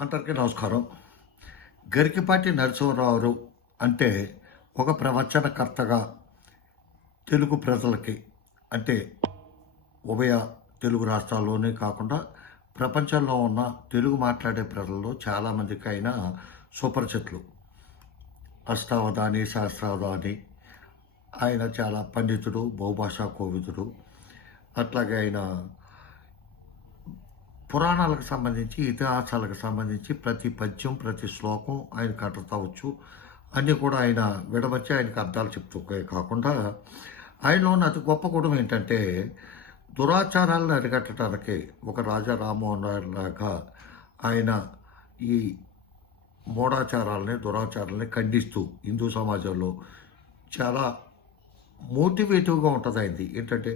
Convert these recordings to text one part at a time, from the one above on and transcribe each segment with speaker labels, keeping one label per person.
Speaker 1: అందరికీ నమస్కారం. గరికిపాటి నరసింహరావు అంటే ఒక ప్రవచనకర్తగా తెలుగు ప్రజలకి అంటే ఉభయ తెలుగు రాష్ట్రాల్లోనే కాకుండా ప్రపంచంలో ఉన్న తెలుగు మాట్లాడే ప్రజల్లో చాలామందికి ఆయన సుపరిచితులు అష్టావధాని శాస్త్రావధాని ఆయన చాలా పండితుడు బహుభాషా కోవిదుడు. అట్లాగే ఆయన పురాణాలకు సంబంధించి ఇతిహాసాలకు సంబంధించి ప్రతి పద్యం ప్రతి శ్లోకం ఆయన కట్టవచ్చు అన్నీ కూడా ఆయన విడమర్చి ఆయనకు అర్థాలు చెప్తూ కాకుండా ఆయనలో ఉన్న అతి గొప్ప గుణం ఏంటంటే దురాచారాలను అరికట్టడానికి ఒక రాజా రామ్మోహన్ రాయ్ లాగా ఆయన ఈ మూఢాచారాలని దురాచారాలని ఖండిస్తూ హిందూ సమాజంలో చాలా మోటివేటివ్గా ఉంటుంది అయింది ఏంటంటే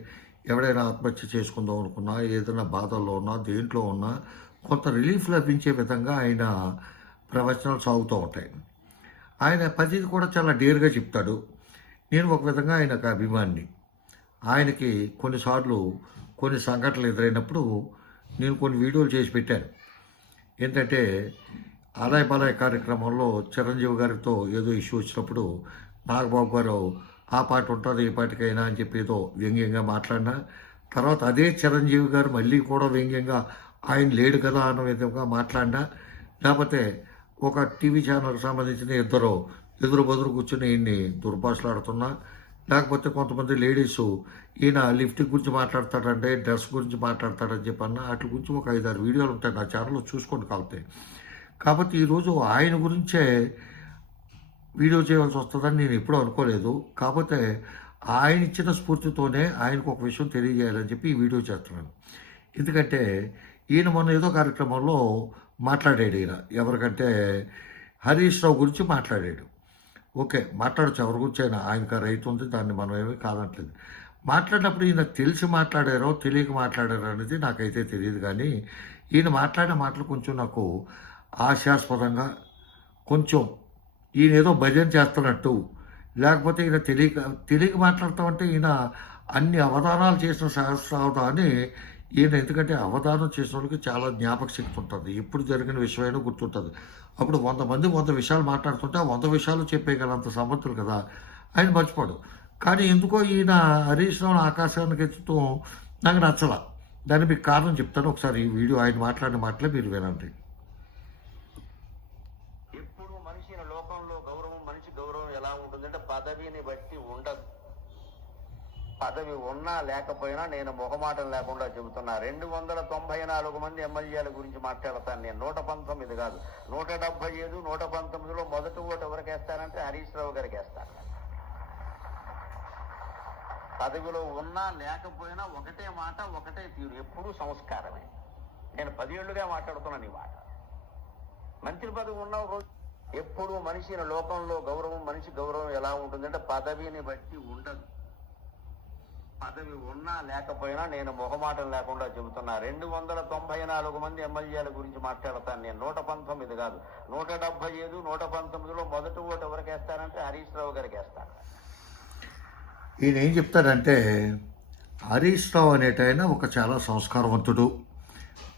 Speaker 1: ఎవడైనా ఆత్మహత్య చేసుకుందాం అనుకున్నా ఏదైనా బాధల్లో ఉన్నా దేంట్లో ఉన్నా కొంత రిలీఫ్ లభించే విధంగా ఆయన ప్రవచనాలు సాగుతూ ఉంటాయి. ఆయన ప్రతిది కూడా చాలా డేర్గా చెప్తాడు. నేను ఒక విధంగా ఆయనకు అభిమాని ఆయనకి కొన్నిసార్లు కొన్ని సంఘటనలు ఎదురైనప్పుడు నేను కొన్ని వీడియోలు చేసి పెట్టాను. ఏంటంటే ఆదాయ బాలయ కార్యక్రమంలో చిరంజీవి గారితో ఏదో ఇష్యూ వచ్చినప్పుడు నాగబాబు గారు ఆ పాట ఉంటుంది ఈ పాటికైనా అని చెప్పి ఏదో వ్యంగ్యంగా మాట్లాడినా. తర్వాత అదే చిరంజీవి గారు మళ్ళీ కూడా వ్యంగ్యంగా ఆయన లేడు కదా అన్న విధంగా మాట్లాడినా. లేకపోతే ఒక టీవీ ఛానల్కి సంబంధించిన ఇద్దరు ఎదురు బదురు కూర్చుని ఈయన్ని దుర్భాషలాడుతున్నా. లేకపోతే కొంతమంది లేడీస్ ఈయన లిఫ్ట్ గురించి మాట్లాడతాడంటే డ్రెస్ గురించి మాట్లాడతాడని చెప్పన్నా వాటి గురించి ఒక ఐదారు వీడియోలు ఉంటాయి నా ఛానల్లో చూసుకోండి కాకపోతే. కాబట్టి ఈరోజు ఆయన గురించే వీడియో చేయవలసి వస్తుందని నేను ఎప్పుడూ అనుకోలేదు. కాకపోతే ఆయన ఇచ్చిన స్ఫూర్తితోనే ఆయనకు ఒక విషయం తెలియజేయాలని చెప్పి ఈ వీడియో చేస్తున్నాను. ఎందుకంటే ఈయన మొన్న ఏదో కార్యక్రమంలో మాట్లాడాడు ఈయన. ఎవరికంటే హరీష్ రావు గురించి మాట్లాడాడు. ఓకే మాట్లాడచ్చు. ఎవరి గురించి అయినా ఆయనకు రైతు ఉంది దాన్ని మనం ఏమీ కాదట్లేదు. మాట్లాడినప్పుడు ఈయన తెలిసి మాట్లాడారో తెలియక మాట్లాడారో అనేది నాకైతే తెలియదు కానీ ఈయన మాట్లాడిన మాటలు కొంచెం నాకు ఆశాస్పదంగా కొంచెం ఈయన ఏదో భజన చేస్తున్నట్టు. లేకపోతే ఈయన తెలియక తెలియక మాట్లాడతామంటే ఈయన అన్ని అవధానాలు చేసిన సహస్రావధాని ఈయన ఎందుకంటే అవధానం చేసిన వాళ్ళకి చాలా జ్ఞాపక శక్తి ఉంటుంది. ఎప్పుడు జరిగిన విషయమైనా గుర్తుంటుంది. అప్పుడు వంద మంది వంద విషయాలు మాట్లాడుతుంటే ఆ వంద విషయాలు చెప్పేయగలంత సమర్థులు కదా. ఆయన మర్చిపోడు. కానీ ఎందుకో ఈయన హరీష్ రావు ఆకాశానికి ఎత్తుతూ నాకు నచ్చల. దాన్ని మీకు కారణం చెప్తాను. ఒకసారి ఈ వీడియో ఆయన మాట్లాడిన మాటలే మీరు వినండి
Speaker 2: ఎప్పుడు మనిషి లోకంలో గౌరవం మనిషి గౌరవం ఎలా ఉంటుందంటే పదవిని బట్టి ఉండదు పదవి ఉన్నా లేకపోయినా నేను మొహమాటం లేకుండా చెబుతున్నా. రెండు వందల తొంభై నాలుగు మంది ఎమ్మెల్యేల గురించి మాట్లాడతాను నేను నూట పంతొమ్మిది కాదు. నూట డెబ్బై ఐదు నూట పంతొమ్మిదిలో మొదటి ఓటు ఎవరికి వేస్తారంటే హరీష్ రావు గారికి వేస్తారు పదవిలో ఉన్నా లేకపోయినా ఒకటే మాట ఒకటే తీరు. ఎప్పుడూ సంస్కారమే. నేను పదేళ్ళుగా మాట్లాడుతున్నాను ఈ మాట. మంత్రి పదవి ఉన్న రోజు ఎప్పుడు మనిషిని లోకంలో గౌరవం మనిషి గౌరవం ఎలా ఉంటుందంటే పదవిని బట్టి ఉండదు. పదవి ఉన్నా లేకపోయినా నేను మొహమాటం లేకుండా చెబుతున్నా. రెండు వందల తొంభై నాలుగు మంది ఎమ్మెల్యేల గురించి మాట్లాడతాను నేను. నూట పంతొమ్మిది కాదు. నూట డెబ్బై ఐదు నూట పంతొమ్మిదిలో మొదటి ఓటు ఎవరికి వేస్తారంటే హరీష్ రావు గారికి వేస్తాను
Speaker 1: ఈయన ఏం చెప్తాడంటే హరీష్ రావు అనేటైనా ఒక చాలా సంస్కారవంతుడు.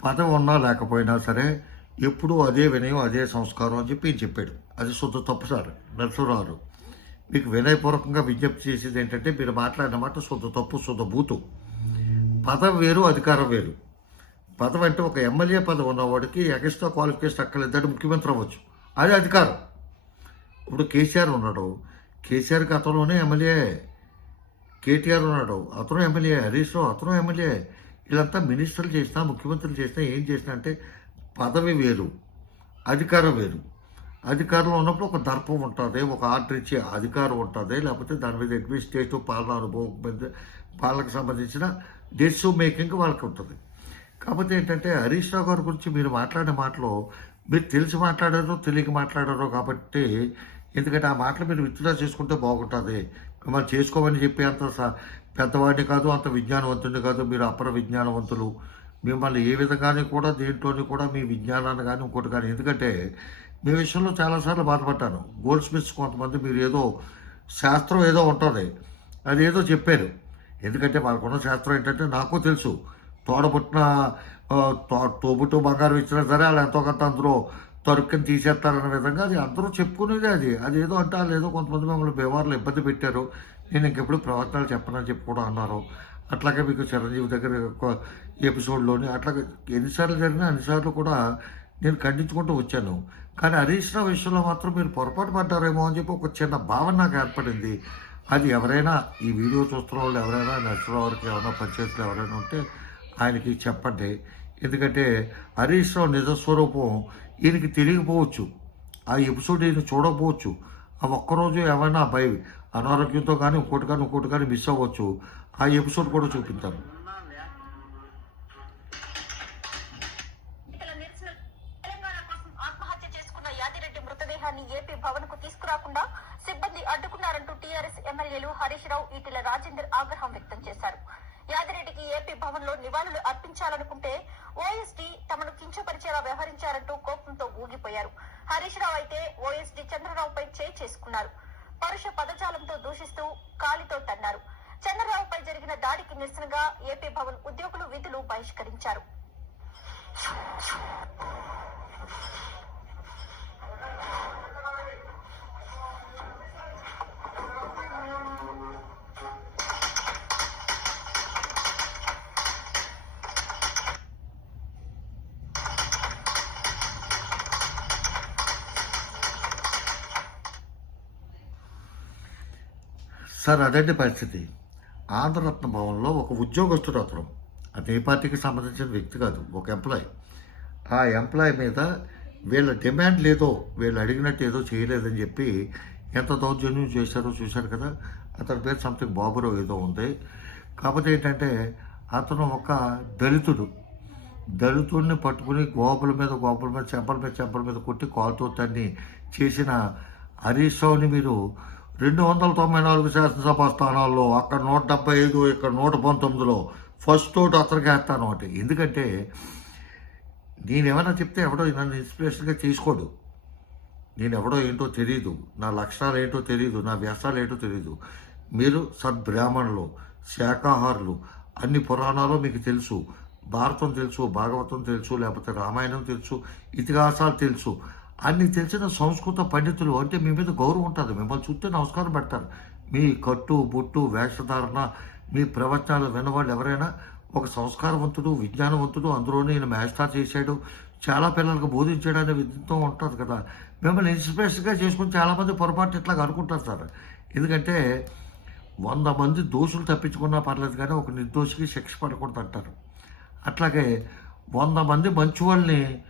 Speaker 1: పదవి ఉన్నా లేకపోయినా సరే ఎప్పుడూ అదే వినయం అదే సంస్కారం అని చెప్పి ఈయన చెప్పాడు. అది శుద్ధ తప్పు సార్. నరసరావు మీకు వినయపూర్వకంగా విజ్ఞప్తి చేసేది ఏంటంటే మీరు మాట్లాడిన మాట శుద్ధ తప్పు శుద్ధ బూతు. పదవి వేరు అధికారం వేరు. పదం అంటే ఒక ఎమ్మెల్యే పదవి ఉన్నవాడికి ఎగస్ట్రా క్వాలిఫికేషన్ అక్కర్లేదంటే ముఖ్యమంత్రి అవ్వచ్చు. అది అధికారం. ఇప్పుడు కేసీఆర్ ఉన్నాడు. కేసీఆర్ గతంలోనే ఎమ్మెల్యే కేటీఆర్ ఉన్నాడు. అతను ఎమ్మెల్యే హరీష్ రావు అతను ఎమ్మెల్యే. వీళ్ళంతా మినిస్టర్లు చేసినా ముఖ్యమంత్రులు చేసినా ఏం చేసినా అంటే పదవి వేరు అధికారం వేరు. అధికారంలో ఉన్నప్పుడు ఒక దర్పం ఉంటుంది ఒక ఆర్డర్ ఇచ్చే అధికారం ఉంటుంది లేకపోతే దాని మీద అడ్మినిస్ట్రేటివ్ పాలన అనుభవం మీద పాలనకు సంబంధించిన డెసిషన్ మేకింగ్ వాళ్ళకి ఉంటుంది. కాకపోతే ఏంటంటే హరీష్ రావు గారి గురించి మీరు మాట్లాడిన మాటలో మీరు తెలిసి మాట్లాడారో తెలియక మాట్లాడారో కాబట్టి ఎందుకంటే ఆ మాటలు మీరు విత్డ్రా చేసుకుంటే బాగుంటుంది. మిమ్మల్ని చేసుకోమని చెప్పి అంత స- పెద్దవాడిని కాదు అంత విజ్ఞానవంతుడిని కాదు మీరు అపర విజ్ఞానవంతులు. మిమ్మల్ని ఏ విధంగానే కూడా దేంట్లోని కూడా మీ విజ్ఞానాన్ని కానీ ఇంకోటి కానీ ఎందుకంటే మీ విషయంలో చాలాసార్లు బాధపడ్డాను. గోల్డ్ స్మిత్స్ కొంతమంది మీరు ఏదో శాస్త్రం ఏదో ఉంటుంది. అది ఏదో చెప్పారు. ఎందుకంటే వాళ్ళకున్న శాస్త్రం ఏంటంటే నాకు తెలుసు. తోడబుట్టిన తో- తోబుట్టు బంగారం ఇచ్చినా సరే వాళ్ళు ఎంతో కొంత అందులో తరుక్కుని తీసేస్తారన్న విధంగా అది అందరూ చెప్పుకునేది అది. అది ఏదో అంటే వాళ్ళు ఏదో కొంతమంది మిమ్మల్ని వ్యవహారాలు ఇబ్బంది పెట్టారు. నేను ఇంకెప్పుడు ప్రవర్తనలు చెప్పనని చెప్పి కూడా అన్నారు. అట్లాగే మీకు చిరంజీవి దగ్గర ఎపిసోడ్లోని అట్లాగే ఎన్నిసార్లు జరిగినా అన్నిసార్లు కూడా నేను ఖండించుకుంటూ వచ్చాను. కానీ హరీష్ రావు విషయంలో మాత్రం మీరు పొరపాటు పడ్డారేమో అని చెప్పి ఒక చిన్న భావన నాకు ఏర్పడింది. అది ఎవరైనా ఈ వీడియో చూస్తున్న వాళ్ళు ఎవరైనా నరసరావుకి ఎవరైనా పరిచయస్తులు ఎవరైనా ఉంటే ఆయనకి చెప్పండి. ఎందుకంటే హరీష్ రావు నిజస్వరూపం ఈయనకి తెలియకపోవచ్చు. ఆ ఎపిసోడ్ ఈయన చూడకపోవచ్చు. ఆ ఒక్కరోజు ఏమైనా భయ అనారోగ్యంతో కానీ ఇంకోటి కానీ ఇంకోటి కానీ మిస్ అవ్వచ్చు. ఆ ఎపిసోడ్ కూడా చూపిస్తాను
Speaker 3: భవన్కు తీసుకురాకుండా సిబ్బంది అడ్డుకున్నారంటూ టీఆర్ఎస్ ఎమ్మెల్యేలు హరీష్ రావు ఈటెల రాజేందర్ ఆగ్రహం వ్యక్తం చేశారు. యాదిరెడ్డికి ఏపీ భవన్లో నివాళులు అర్పించాలనుకుంటే ఓఎస్డీ తమను కించపరిచేలా వ్యవహరించారంటూ కోపంతో ఊగిపోయారు. హరీష్ రావు అయితే ఓఎస్డీ చంద్రరావుపై చేయి చేసుకున్నారు. పరుష పదజాలంతో దూషిస్తూ కాలితో తన్నారు. చంద్రరావుపై జరిగిన దాడికి నిరసనగా ఏపీ భవన్ ఉద్యోగులు విధులు బహిష్కరించారు.
Speaker 1: సార్ అదండి పరిస్థితి. ఆంధ్రరత్న భవన్లో ఒక ఉద్యోగస్తుడు అతను. అది ఏ పార్టీకి సంబంధించిన వ్యక్తి కాదు ఒక ఎంప్లాయ్. ఆ ఎంప్లాయ్ మీద వీళ్ళ డిమాండ్ లేదో వీళ్ళు అడిగినట్టు ఏదో చేయలేదని చెప్పి ఎంత దౌర్జన్యం చేశారో చూశారు కదా. అతని పేరు సంథింగ్ బాబురావు ఏదో ఉంది. కాకపోతే ఏంటంటే అతను ఒక దళితుడు. దళితుడిని పట్టుకుని గోపుల మీద గోపుల మీద చెంపల మీద చెంపల మీద కొట్టి కాలుతో తన్ని చేసిన హరీష్ రావుని మీరు రెండు వందల తొంభై నాలుగు శాసనసభ స్థానాల్లో అక్కడ నూట డెబ్బై ఐదు ఇక్కడ నూట పంతొమ్మిదిలో ఫస్ట్ తోటి అతనికి వేస్తాను ఒకటి. ఎందుకంటే నేనేమైనా చెప్తే ఎవడో నన్ను ఇన్స్పిరేషన్గా తీసుకోడు నేను ఎవడో ఏంటో తెలియదు నా లక్షణాలు ఏంటో తెలియదు నా వ్యసాలు ఏంటో తెలియదు మీరు సద్బ్రాహ్మణులు శాకాహారులు అన్ని పురాణాలు మీకు తెలుసు. భారతం తెలుసు భాగవతం తెలుసు లేకపోతే రామాయణం తెలుసు ఇతిహాసాలు తెలుసు. అన్ని తెలిసిన సంస్కృత పండితులు అంటే మీ మీద గౌరవం ఉంటుంది. మిమ్మల్ని చూస్తే నమస్కారం పెడతారు. మీ కట్టు బొట్టు వేషధారణ మీ ప్రవచనాలు విన్నవాళ్ళు ఎవరైనా ఒక సంస్కారవంతుడు విజ్ఞానవంతుడు అందులోనే ఈయన మ్యాస్టార్ చేశాడు. చాలా పిల్లలకు బోధించాడు అనే విధంతో ఉంటుంది కదా. మిమ్మల్ని ఇన్స్పిరేషన్గా చేసుకుని చాలామంది పొరపాటు ఇట్లా అనుకుంటారు సార్. ఎందుకంటే వంద మంది దోషులు తప్పించుకున్నా పర్లేదు కానీ ఒక నిర్దోషికి శిక్ష పడకూడదు అంటారు. అట్లాగే వంద మంది మంచి వాళ్ళని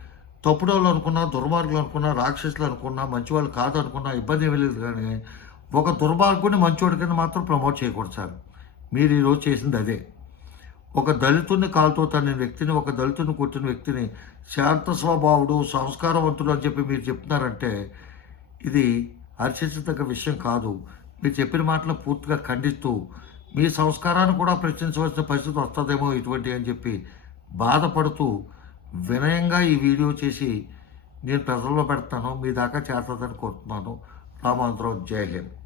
Speaker 1: తప్పుడోళ్ళు అనుకున్నా దుర్మార్గులు అనుకున్నా రాక్షసులు అనుకున్నా మంచివాళ్ళు కాదు అనుకున్నా ఇబ్బంది ఏమీ లేదు కానీ ఒక దుర్మార్గుని మంచివాడి కింద మాత్రం ప్రమోట్ చేయకూడదు సార్. మీరు ఈరోజు చేసింది అదే. ఒక దళితుని కాలుతో తన వ్యక్తిని ఒక దళితుని కొట్టిన వ్యక్తిని శాంత స్వభావుడు సంస్కారవంతుడు అని చెప్పి మీరు చెప్తున్నారంటే ఇది హర్షించదగ్గ విషయం కాదు. మీరు చెప్పిన మాటలు పూర్తిగా ఖండిస్తూ మీ సంస్కారాన్ని కూడా ప్రశ్నించవలసిన పరిస్థితి వస్తుందేమో ఇటువంటి అని చెప్పి బాధపడుతూ వినయంగా ఈ వీడియో చేసి నేను ప్రజల్లో పెడతాను మీ దాకా చేస్తుందని కోరుతున్నాను. రామాంతరావు జై హింద్.